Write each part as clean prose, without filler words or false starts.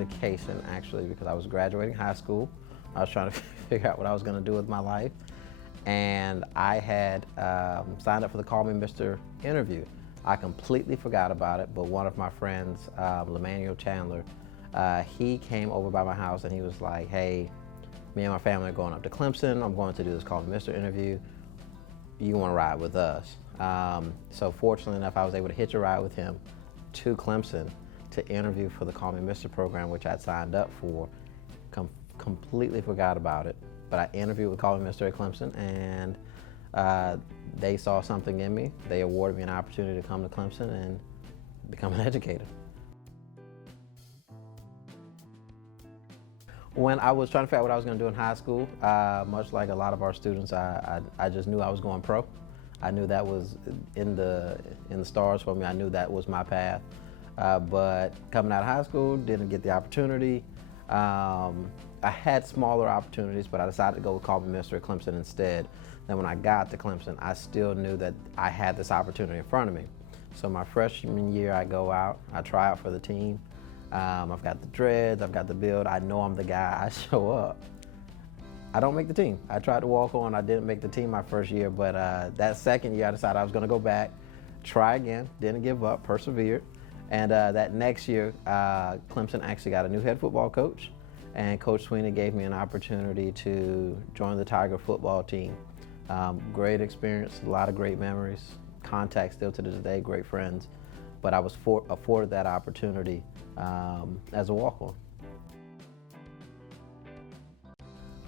education, actually, because I was graduating high school. I was trying to figure out what I was going to do with my life. And I had signed up for the Call Me Mr. interview. I completely forgot about it, but one of my friends, Lemanuel Chandler, he came over by my house and he was like, hey, me and my family are going up to Clemson. I'm going to do this Call Me Mr. interview. You want to ride with us? So fortunately enough, I was able to hitch a ride with him to Clemson to interview for the Call Me Mr. program, which I'd signed up for. Completely forgot about it, but I interviewed with Call Me Mr. at Clemson, and they saw something in me. They awarded me an opportunity to come to Clemson and become an educator. When I was trying to figure out what I was going to do in high school, much like a lot of our students, I just knew I was going pro. I knew that was in the stars for me. I knew that was my path. But coming out of high school, didn't get the opportunity. I had smaller opportunities, but I decided to go with Call Me Mr. at Clemson instead. Then when I got to Clemson, I still knew that I had this opportunity in front of me. So my freshman year, I go out, I try out for the team. I've got the dreads, I've got the build, I know I'm the guy, I show up. I don't make the team. I tried to walk on, I didn't make the team my first year, but that second year I decided I was gonna go back, try again, didn't give up, persevered. And that next year, Clemson actually got a new head football coach, and Coach Sweeney gave me an opportunity to join the Tiger football team. Great experience, a lot of great memories, contact still to this day, great friends, but I was afforded that opportunity as a walk-on.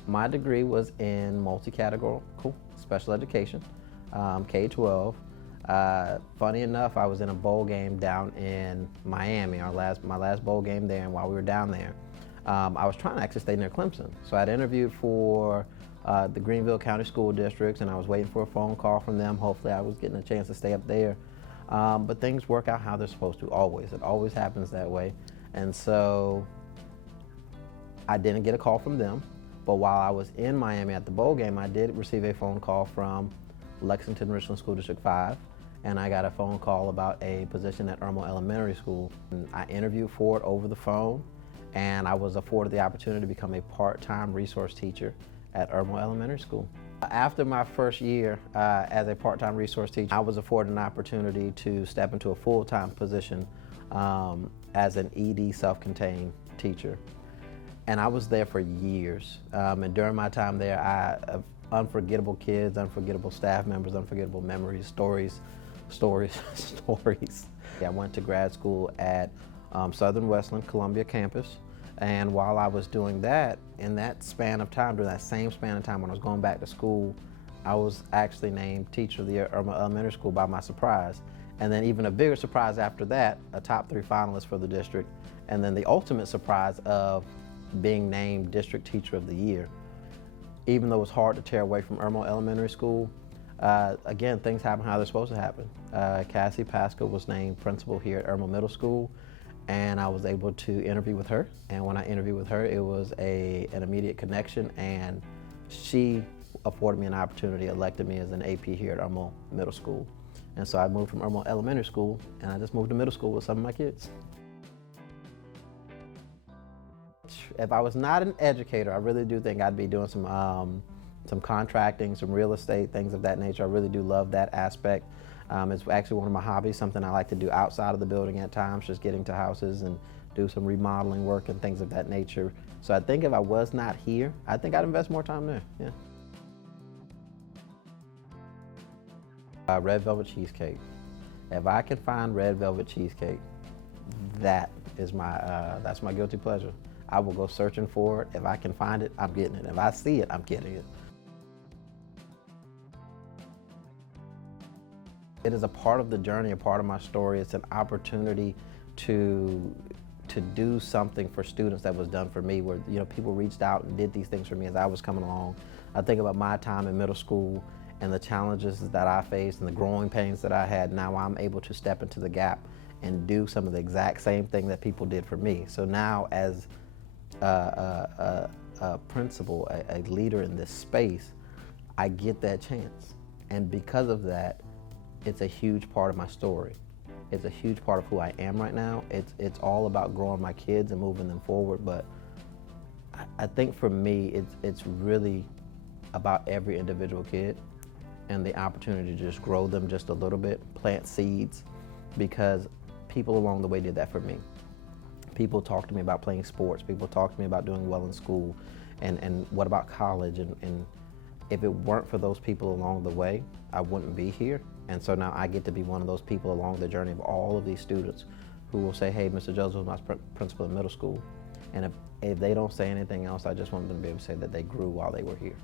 My degree was in multi-categorical special education, K-12. Funny enough, I was in a bowl game down in Miami, my last bowl game there, and while we were down there, I was trying to actually stay near Clemson. So I'd interviewed for the Greenville County School Districts, and I was waiting for a phone call from them. Hopefully I was getting a chance to stay up there. But things work out how they're supposed to, always. It always happens that way. And so I didn't get a call from them, but while I was in Miami at the bowl game, I did receive a phone call from Lexington-Richland School District 5, and I got a phone call about a position at Irmo Elementary School. And I interviewed for it over the phone, and I was afforded the opportunity to become a part-time resource teacher at Irmo Elementary School. After my first year as a part-time resource teacher, I was afforded an opportunity to step into a full-time position as an ED self-contained teacher. And I was there for years. And during my time there, I have unforgettable kids, unforgettable staff members, unforgettable memories, stories. I went to grad school at Southern Westland Columbia campus. And while I was doing that, in that span of time, during that same span of time when I was going back to school, I was actually named Teacher of the Year at Irmo Elementary School by my surprise. And then even a bigger surprise after that, a top 3 finalist for the district. And then the ultimate surprise of being named District Teacher of the Year. Even though it was hard to tear away from Irmo Elementary School, again, things happen how they're supposed to happen. Cassie Pascal was named principal here at Irmo Middle School, and I was able to interview with her. And when I interviewed with her, it was an immediate connection, and she afforded me an opportunity, elected me as an AP here at Irmo Middle School. And so I moved from Irmo Elementary School, and I just moved to middle school with some of my kids. If I was not an educator, I really do think I'd be doing some contracting, some real estate, things of that nature. I really do love that aspect. It's actually one of my hobbies, something I like to do outside of the building at times, just getting to houses and do some remodeling work and things of that nature. So I think if I was not here, I think I'd invest more time there, yeah. Red velvet cheesecake. If I can find red velvet cheesecake, that's my guilty pleasure. I will go searching for it. If I can find it, I'm getting it. If I see it, I'm getting it. It is a part of the journey, a part of my story. It's an opportunity to do something for students that was done for me, where people reached out and did these things for me as I was coming along. I think about my time in middle school and the challenges that I faced and the growing pains that I had. Now I'm able to step into the gap and do some of the exact same thing that people did for me. So now as a principal, a leader in this space, I get that chance. And because of that, it's a huge part of my story. it's a huge part of who I am right now. It's all about growing my kids and moving them forward. But I think for me, it's really about every individual kid and the opportunity to just grow them just a little bit, plant seeds, because people along the way did that for me. People talk to me about playing sports. People talk to me about doing well in school, and what about college? And if it weren't for those people along the way, I wouldn't be here. And so now I get to be one of those people along the journey of all of these students who will say, hey, Mr. Joseph was my principal in middle school. And if they don't say anything else, I just want them to be able to say that they grew while they were here.